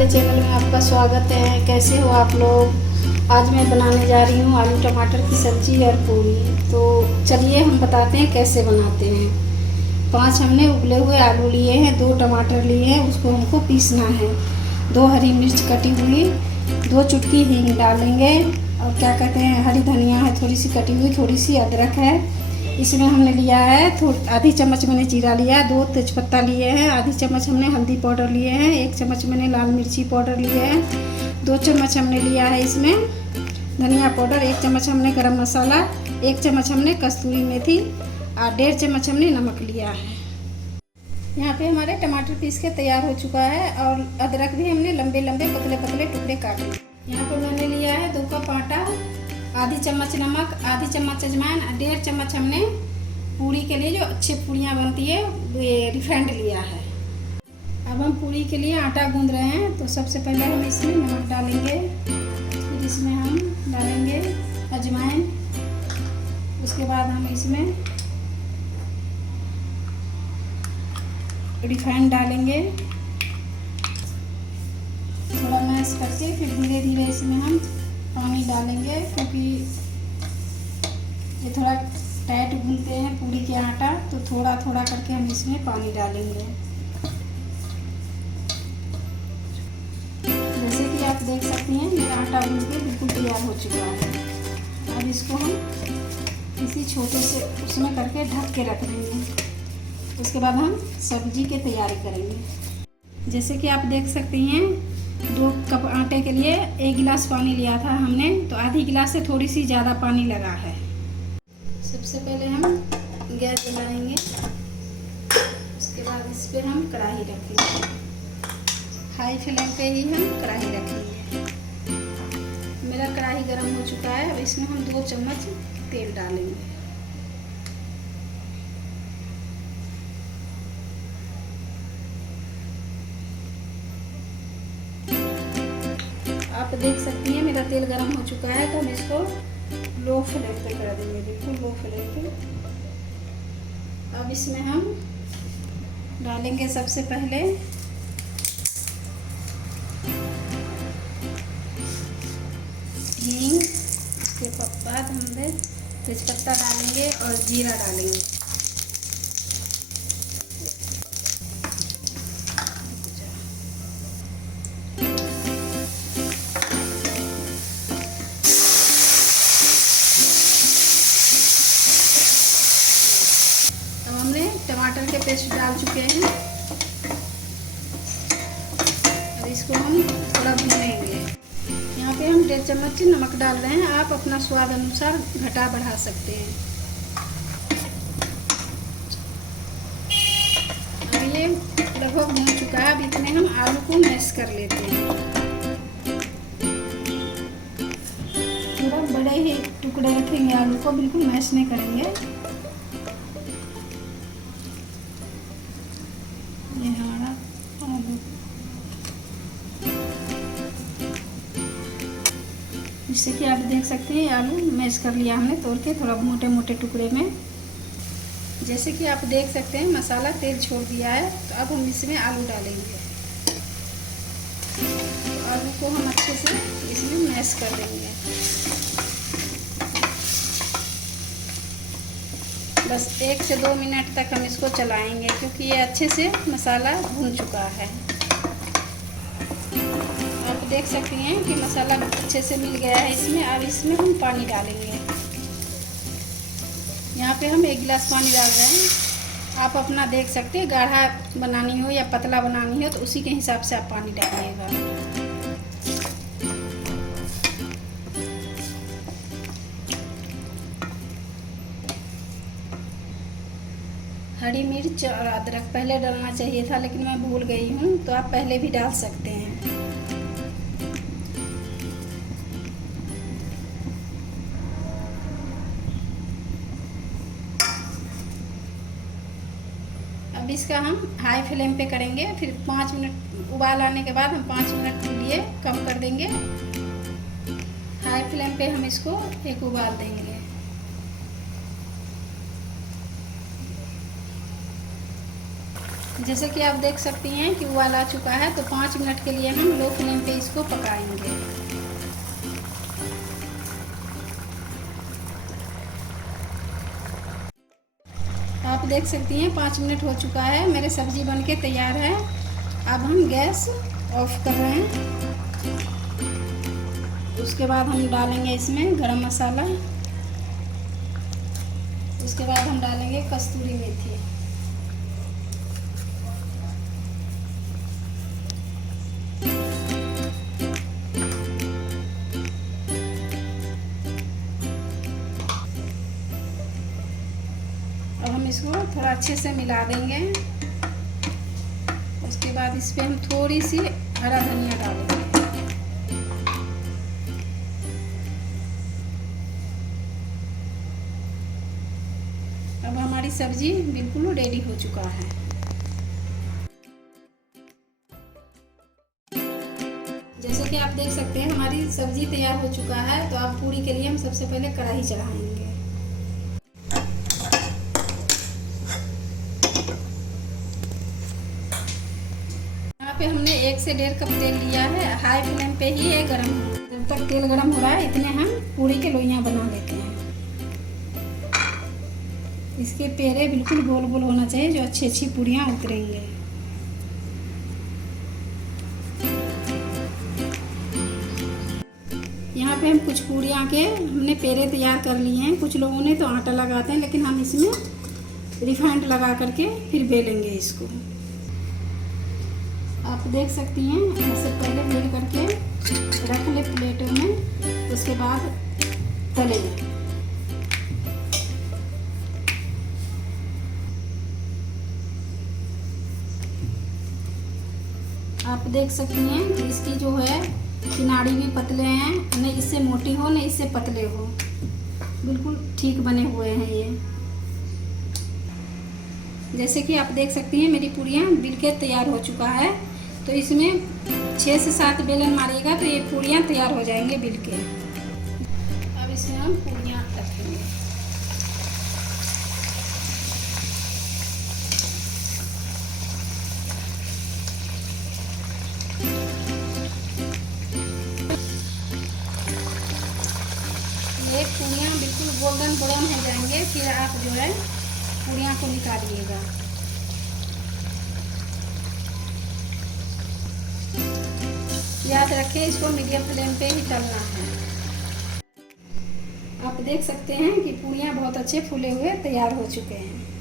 हमारे चैनल में आपका स्वागत है। कैसे हो आप लोग। आज मैं बनाने जा रही हूँ आलू टमाटर की सब्ज़ी और पूरी। तो चलिए हम बताते हैं कैसे बनाते हैं। 5 हमने उबले हुए आलू लिए हैं, 2 टमाटर लिए हैं, उसको हमको पीसना है। 2 हरी मिर्च कटी हुई, 2 चुटकी हींग डालेंगे और क्या कहते हैं हरी धनिया है थोड़ी सी कटी हुई, थोड़ी सी अदरक है। इसमें हमने लिया है आधी चम्मच मैंने जीरा लिया, 2 तेजपत्ता लिए हैं, आधी चम्मच हमने हल्दी पाउडर लिए हैं, 1 चम्मच मैंने लाल मिर्ची पाउडर लिए हैं, 2 चम्मच हमने लिया है इसमें धनिया पाउडर, 1 चम्मच हमने गरम मसाला, 1 चम्मच हमने कस्तूरी मेथी और 1.5 चम्मच हमने नमक लिया है। यहाँ पे हमारे टमाटर पीस के तैयार हो चुका है और अदरक भी हमने लंबे लंबे पतले पतले टुकड़े काटे। यहाँ पे मैंने लिया है 2 कप आटा, आधी चम्मच नमक, आधी चम्मच अजवाइन, 1.5 चम्मच हमने पूरी के लिए जो अच्छी पूरियाँ बनती है ये रिफाइंड लिया है। अब हम पूरी के लिए आटा गूंद रहे हैं। तो सबसे पहले हम इसमें नमक डालेंगे, फिर इसमें हम डालेंगे अजवाइन, उसके बाद हम इसमें रिफाइंड डालेंगे, थोड़ा मैश करके फिर धीरे धीरे इसमें हम पानी डालेंगे, क्योंकि ये थोड़ा टाइट गूंथते हैं पूरी के आटा, तो थोड़ा थोड़ा करके हम इसमें पानी डालेंगे। जैसे कि आप देख सकती हैं मेरा आटा गूंथ के बिल्कुल तैयार हो चुका है। अब इसको हम किसी छोटे से उसमें करके ढक के रख देंगे। उसके बाद हम सब्जी की तैयारी करेंगे। जैसे कि आप देख सकती हैं 2 कप आटे के लिए 1 गिलास पानी लिया था हमने, तो आधी गिलास से थोड़ी सी ज़्यादा पानी लगा है। सबसे पहले हम गैस जलाएंगे, उसके बाद इस पर हम कढ़ाई रखेंगे। हाई फ्लेम पे ही हम कढ़ाई रखेंगे। मेरा कढ़ाई गर्म हो चुका है। अब इसमें हम 2 चम्मच तेल डालेंगे। आप देख सकती हैं मेरा तेल गरम हो चुका है, तो हम इसको लो फ्लेम पे कर देंगे, बिल्कुल लो फ्लेम पे। अब इसमें हम डालेंगे सबसे पहले हींग, उसके बाद हम तेजपत्ता डालेंगे और जीरा डालेंगे। टमाटर के पेस्ट डाल चुके हैं। अब इसको हम थोड़ा भूनेंगे। यहाँ पे हम 1.5 चम्मच नमक डाल रहे हैं, आप अपना स्वाद अनुसार घटा बढ़ा सकते हैं। अब ये लगभग भून चुका है। अब इसमें हम आलू को मैश कर लेते हैं। थोड़ा बड़े ही टुकड़े रखेंगे आलू को, बिल्कुल मैश नहीं करेंगे। ये हमारा आलू, जिससे कि आप देख सकते हैं आलू मैश कर लिया हमने तोड़ के थोड़ा मोटे मोटे टुकड़े में। जैसे कि आप देख सकते हैं मसाला तेल छोड़ दिया है। तो अब हम इसमें आलू डालेंगे। तो आलू को हम अच्छे से इसमें मैश कर देंगे। बस 1 से 2 मिनट तक हम इसको चलाएंगे, क्योंकि ये अच्छे से मसाला भून चुका है। आप देख सकती हैं कि मसाला अच्छे से मिल गया है इसमें। अब इसमें हम पानी डालेंगे। यहाँ पे हम 1 गिलास पानी डाल रहे हैं। आप अपना देख सकते हैं, गाढ़ा बनानी हो या पतला बनानी हो तो उसी के हिसाब से आप पानी डालिएगा। हरी मिर्च और अदरक पहले डालना चाहिए था, लेकिन मैं भूल गई हूँ, तो आप पहले भी डाल सकते हैं। अब इसका हम हाई फ्लेम पे करेंगे, फिर 5 मिनट उबाल आने के बाद हम 5 मिनट के लिए कम कर देंगे। हाई फ्लेम पे हम इसको एक उबाल देंगे। जैसे कि आप देख सकती हैं कि उबाल आ चुका है, तो 5 मिनट के लिए हम लो फ्लेम पे इसको पकाएंगे। आप देख सकती हैं 5 मिनट हो चुका है, मेरे सब्जी बनके तैयार है। अब हम गैस ऑफ कर रहे हैं। उसके बाद हम डालेंगे इसमें गरम मसाला। उसके बाद हम डालेंगे कस्तूरी मेथी। अब हम इसको थोड़ा अच्छे से मिला देंगे। उसके बाद इस पे हम थोड़ी सी हरा धनिया डालेंगे। अब हमारी सब्जी बिल्कुल रेडी हो चुका है। जैसे कि आप देख सकते हैं हमारी सब्जी तैयार हो चुका है। तो आप पूरी के लिए हम सबसे पहले कढ़ाई चढ़ाएंगे। यहाँ पे हमने 1 से 1.5 कप तेल लिया है। हाई फ्लेम पे ही ये गर्म हो। जब तक तेल गर्म हो रहा है इतने हम पूरी के लोइयाँ बना लेते हैं। इसके पेड़े बिल्कुल गोल गोल होना चाहिए, जो अच्छी पूरियाँ उतरेंगे। यहाँ पे हम कुछ पूरियाँ के हमने पेड़े तैयार कर लिए हैं। कुछ लोगों ने तो आटा लगाते हैं, लेकिन हम इसमें रिफाइंड लगा करके फिर बेलेंगे इसको। आप देख सकती हैं ऐसे पहले बेल करके रख ले प्लेटों में, उसके बाद तलेंगे। आप देख सकती हैं कि इसकी जो है किनारी भी पतले हैं, न इससे मोटी हो न इससे पतले हो, बिल्कुल ठीक बने हुए हैं ये। जैसे कि आप देख सकती हैं मेरी पूरियाँ बिल्कुल तैयार हो चुका है। तो इसमें 6 से 7 बेलन मारिएगा तो ये पूरियाँ तैयार हो जाएंगे बिल्कुल। अब इसमें हम पूरियाँ रखेंगे। ये पूरियाँ बिल्कुल गोल्डन ब्राउन हो जाएंगे, फिर आप जो है पूरियाँ को निकालिएगा। याद रखें इसको मीडियम फ्लेम पे ही तलना है। आप देख सकते हैं कि पूरियाँ बहुत अच्छे फूले हुए तैयार हो चुके हैं।